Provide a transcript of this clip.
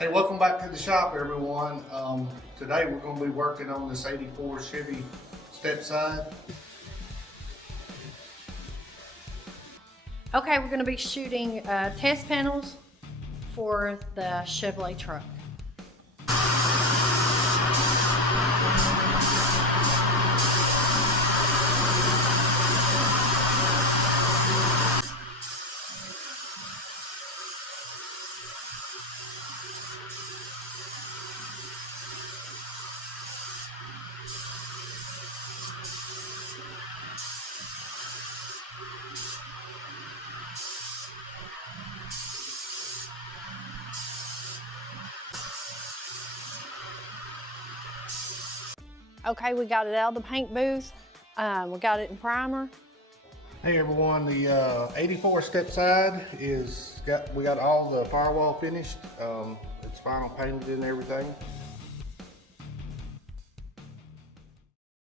Hey, welcome back to the shop, everyone. Today we're going to be working on this 84 Chevy step side. Okay, we're gonna be shooting test panels for the Chevrolet truck. Okay, we got it out of the paint booth. We got it in primer. Hey everyone, the 84 step side we got all the firewall finished. It's final painted and everything.